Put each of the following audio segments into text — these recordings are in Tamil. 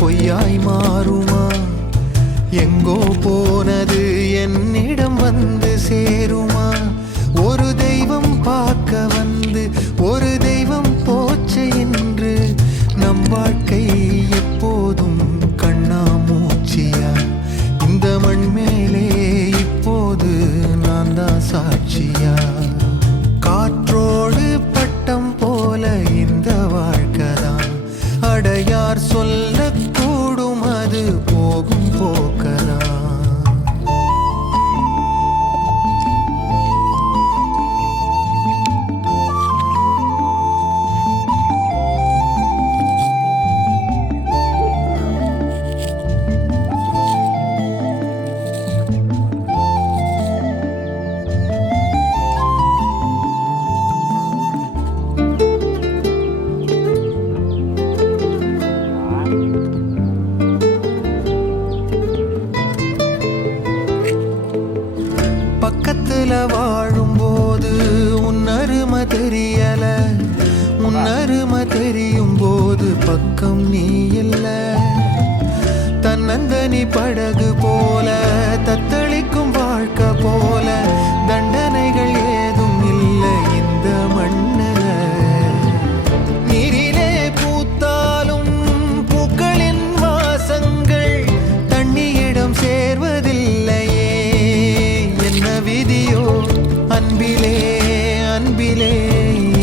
பொய்யாய் மாறுமா? எங்கோ போனது என்னிடம் வந்து சேருமா? ஒரு தெய்வம் பார்க்க வந்து ஒரு தெய்வம் போச்சு என்று நம் வாழ்க்கை எப்போதும் கண்ணாமூச்சியா? இந்த மண் மேலே இப்போது நான் தான் சாட்சியா? காற்றோடு பட்டம் போல இந்த வாழ்க்கைதான், அடையார் சொல்லக்கூடும் அது போகும் போக்கதான். பக்கத்துல வாழும்போது உன்னருமை தெரியல, உன்னருமை தெரியும் போது பக்கம் நீ இல்ல. தன்னந்தனி படகு போல தத்தளிக்கும் வாழ்க்கை போல தண்டனைகள் ஏதும் இல்லை இந்த மண்ணுல. நீரிலே பூத்தாலும் பூக்களின் வாசங்கள் தண்ணியிடம் சேர்வதில்லையே. என்ன விதியோ அன்பிலே அன்பிலே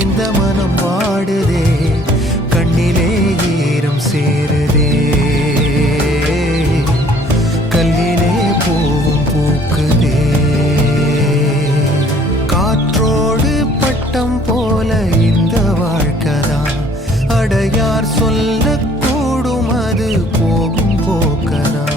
இந்த மனம் வாடுதே, கண்ணிலே ஈரம் சேருதே, கல்லிலே பூவும் பூக்குதே. காற்றோடு பட்டம் போல இந்த வாழ்க்கைதான், அடையார் சொல்லக்கூடும் அது போகும் போக்கதான்.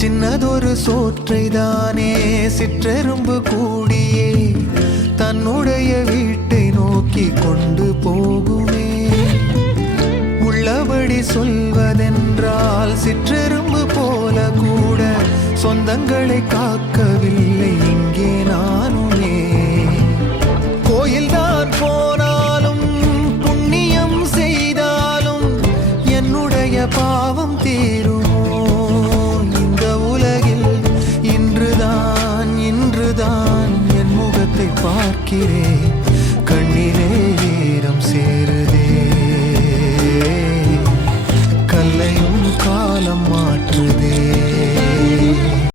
சின்னதொரு சோற்றை தானே சிற்றெரும்பு கூடியே தன்னுடைய வீட்டை நோக்கி கொண்டு போகுமே. உள்ளபடி சொல்வதென்றால் சிற்றெரும்பு போல கூட சொந்தங்களை காக்கவில்லை இங்கே நானுமே. கோயில்தான் போன